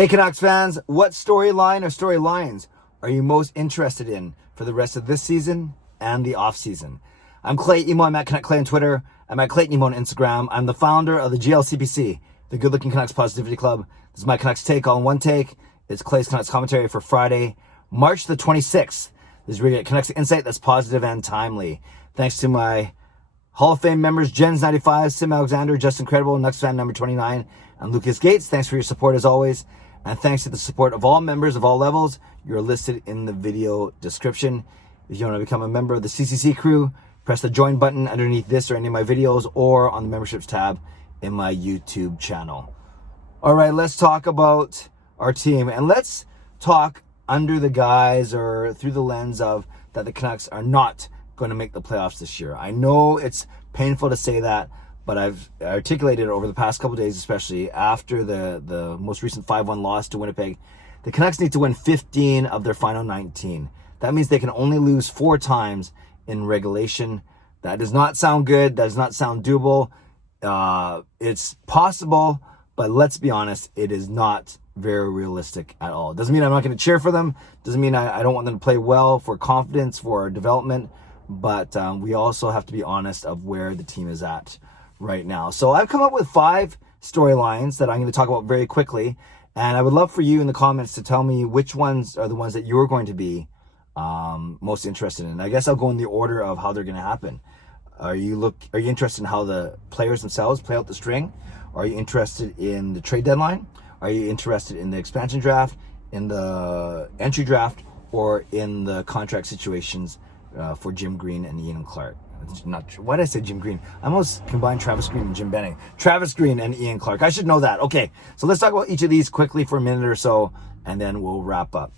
Hey Canucks fans, what storyline or storylines are you most interested in for the rest of this season and the off season? I'm Clay Emo. I'm at Canuck Clay on Twitter. I'm at Clayton Emo on Instagram. I'm the founder of the GLCPC, the Good Looking Canucks Positivity Club. This is my Canucks take all in one take. It's Clay's Canucks commentary for Friday, March the 26th. This is where you get Canucks insight that's positive and timely. Thanks to my Hall of Fame members, Jens95, simalexander, Just Incredible, nucksfan number 29, and Lucas Gates. Thanks for your support as always. And thanks to the support of all members of all levels. You're listed in the video description. If you want to become a member of the CCC Crew, press the join button underneath this or any of my videos or on the memberships tab in my YouTube channel. All right, let's talk about our team. And let's talk under the guise or through the lens of that the Canucks are not going to make the playoffs this year. I know it's painful to say that, but I've articulated it over the past couple of days, especially after the most recent 5-1 loss to Winnipeg. The Canucks need to win 15 of their final 19. That means they can only lose 4 times in regulation. That does not sound good. That does not sound doable. It's possible, but let's be honest, it is not very realistic at all. Doesn't mean I'm not going to cheer for them. Doesn't mean I don't want them to play well for confidence, for development. But we also have to be honest of where the team is at right now. So I've come up with 5 storylines that I'm going to talk about very quickly. And I would love for you in the comments to tell me which ones are the ones that you're going to be most interested in. I guess I'll go in the order of how they're going to happen. Are you interested in how the players themselves play out the string? Are you interested in the trade deadline? Are you interested in the expansion draft, in the entry draft, or in the contract situations for Jim Green and Ian Clark? Not sure. Why did I say Jim Green? I almost combined Travis Green and Jim Benning. Travis Green and Ian Clark. I should know that. Okay, so let's talk about each of these quickly for a minute or so, and then we'll wrap up.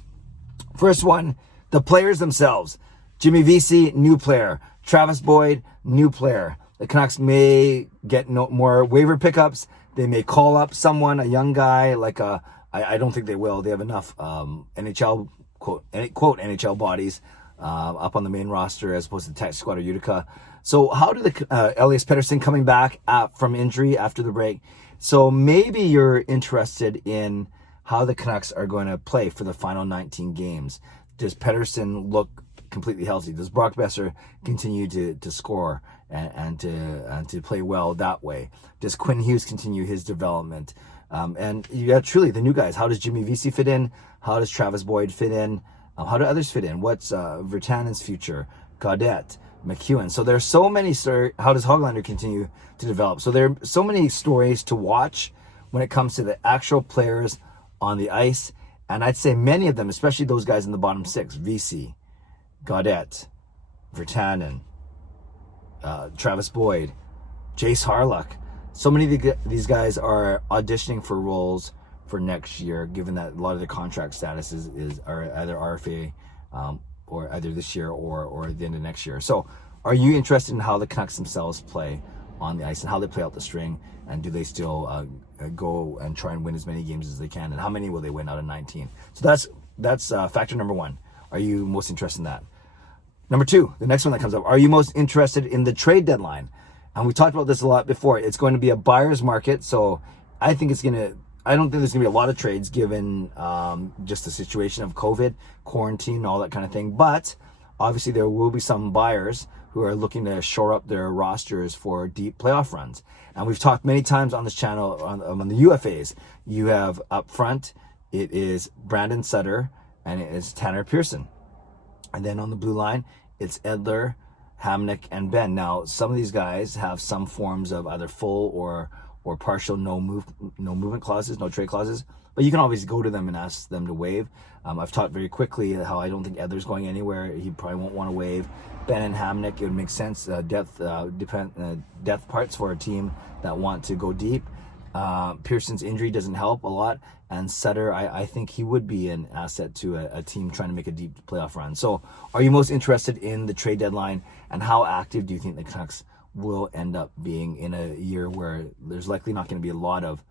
First one, the players themselves. Jimmy Vesey, new player. Travis Boyd, new player. The Canucks may get more waiver pickups. They may call up someone, a young guy, like I don't think they will. They have enough NHL, quote NHL bodies up on the main roster as opposed to the tax squad or Utica. So how do the Elias Pettersson coming back from injury after the break? So maybe you're interested in how the Canucks are going to play for the final 19 games. Does Pettersson look completely healthy? Does Brock Besser continue to score and to play well that way? Does Quinn Hughes continue his development? And you got truly the new guys. How does Jimmy Vesey fit in? How does Travis Boyd fit in? How do others fit in? What's Virtanen's future? Gaudette, McEwen. So there's so many stories. How does Hoglander continue to develop? So there are so many stories to watch when it comes to the actual players on the ice. And I'd say many of them, especially those guys in the bottom 6, Vesey, Gaudette, Virtanen, Travis Boyd, Jace Harlock. So many of these guys are auditioning for roles for next year, given that a lot of their contract status are either RFA or either this year or the end of next year. So are you interested in how the Canucks themselves play on the ice and how they play out the string? And do they still go and try and win as many games as they can? And how many will they win out of 19? So that's factor number 1. Are you most interested in that? Number 2, the next one that comes up. Are you most interested in the trade deadline? And we talked about this a lot before. It's going to be a buyer's market. So I don't think there's going to be a lot of trades given just the situation of COVID, quarantine, all that kind of thing. But obviously there will be some buyers who are looking to shore up their rosters for deep playoff runs. And we've talked many times on this channel on the UFAs. You have up front, it is Brandon Sutter and it is Tanner Pearson. And then on the blue line, it's Edler, Hamnick, and Ben. Now, some of these guys have some forms of either full or partial no movement clauses, no trade clauses, but you can always go to them and ask them to waive. I've talked very quickly how I don't think Edler's going anywhere. He probably won't want to waive. Ben and Hamnick, it would make sense. Depth parts for a team that want to go deep. Pearson's injury doesn't help a lot, and Sutter, I think he would be an asset to a team trying to make a deep playoff run. So are you most interested in the trade deadline, and how active do you think the Canucks will end up being in a year where there's likely not going to be a lot of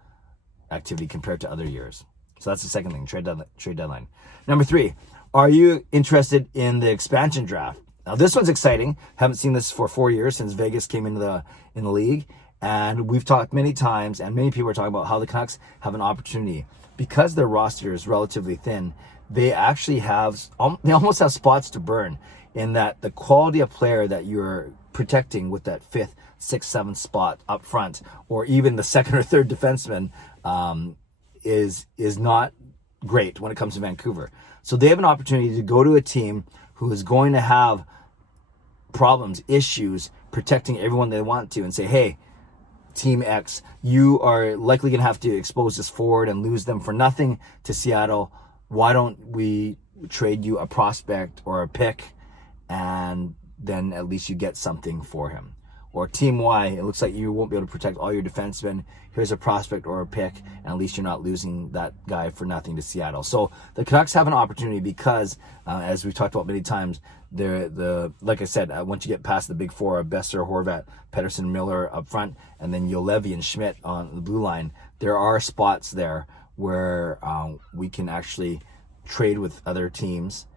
activity compared to other years? So that's the second thing, trade deadline. Number 3, are you interested in the expansion draft? Now this one's exciting. Haven't seen this for 4 years since Vegas came in the league. And we've talked many times, and many people are talking about how the Canucks have an opportunity because their roster is relatively thin, they actually they almost have spots to burn, in that the quality of player that you're protecting with that 5th, 6th, 7th spot up front, or even the 2nd or 3rd defenseman, is not great when it comes to Vancouver. So they have an opportunity to go to a team who is going to have problems, issues protecting everyone they want to, and say, hey, Team X, you are likely going to have to expose this forward and lose them for nothing to Seattle. Why don't we trade you a prospect or a pick, and then at least you get something for him? Or Team Y, it looks like you won't be able to protect all your defensemen. Here's a prospect or a pick, and at least you're not losing that guy for nothing to Seattle. So the Canucks have an opportunity because, as we've talked about many times, like I said, once you get past the big four of Besser, Horvat, Pettersson, Miller up front, and then Juolevi and Schmidt on the blue line, there are spots there where we can actually trade with other teams,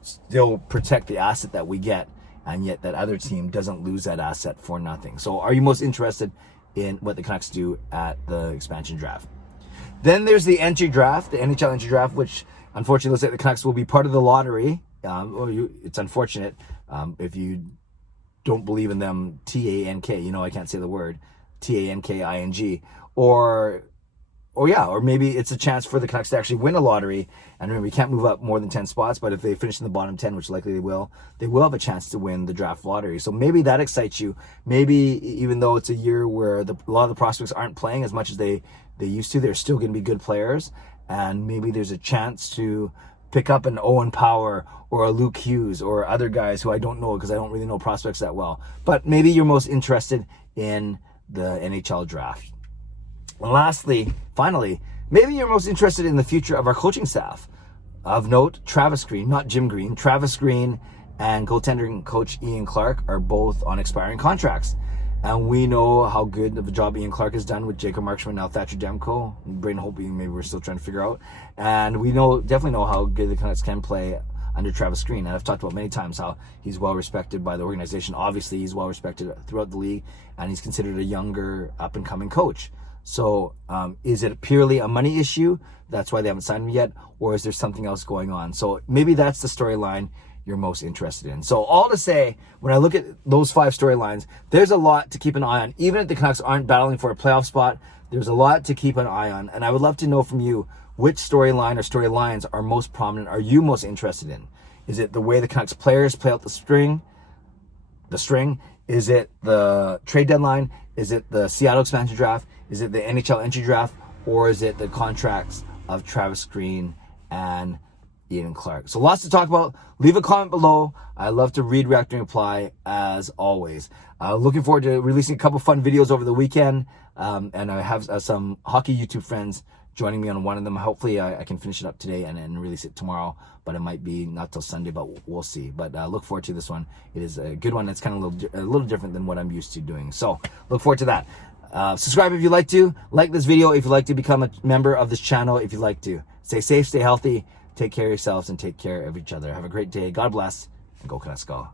still protect the asset that we get, and yet that other team doesn't lose that asset for nothing. So are you most interested in what the Canucks do at the expansion draft? Then there's the entry draft, the NHL entry draft, which unfortunately looks like the Canucks will be part of the lottery. It's unfortunate if you don't believe in them. TANK, I can't say the word, TANKING, or maybe it's a chance for the Canucks to actually win a lottery. And remember, you can't move up more than 10 spots, but if they finish in the bottom 10, which likely they will have a chance to win the draft lottery. So maybe that excites you. Maybe even though it's a year where a lot of the prospects aren't playing as much as they used to, they're still going to be good players. And maybe there's a chance to pick up an Owen Power or a Luke Hughes or other guys who I don't know because I don't really know prospects that well. But maybe you're most interested in the NHL draft. And lastly, finally, maybe you're most interested in the future of our coaching staff. Of note, Travis Green, not Jim Green, Travis Green and goaltender coach Ian Clark are both on expiring contracts. And we know how good of a job Ian Clark has done with Jacob Markstrom, now Thatcher Demko, Braden Holtby, maybe we're still trying to figure out. And we definitely know how good the Canucks can play under Travis Green. And I've talked about many times how he's well respected by the organization. Obviously, he's well respected throughout the league, and he's considered a younger, up-and-coming coach. So is it purely a money issue? That's why they haven't signed him yet? Or is there something else going on? So maybe that's the storyline you're most interested in. So all to say, when I look at those 5 storylines, there's a lot to keep an eye on. Even if the Canucks aren't battling for a playoff spot, there's a lot to keep an eye on. And I would love to know from you, which storyline or storylines are most prominent, are you most interested in? Is it the way the Canucks players play out the string? Is it the trade deadline? Is it the Seattle expansion draft? Is it the NHL entry draft? Or is it the contracts of Travis Green and Ian Clark? So lots to talk about. Leave a comment below. I love to read, react, and reply as always. Looking forward to releasing a couple fun videos over the weekend. And I have some hockey YouTube friends joining me on one of them. Hopefully I can finish it up today and release it tomorrow. But it might be not till Sunday, but we'll see. But look forward to this one. It is a good one. It's kind of a little different than what I'm used to doing. So look forward to that. Subscribe if you'd like to. Like this video if you'd like to become a member of this channel if you'd like to. Stay safe, stay healthy, take care of yourselves, and take care of each other. Have a great day. God bless, and go Canucks go.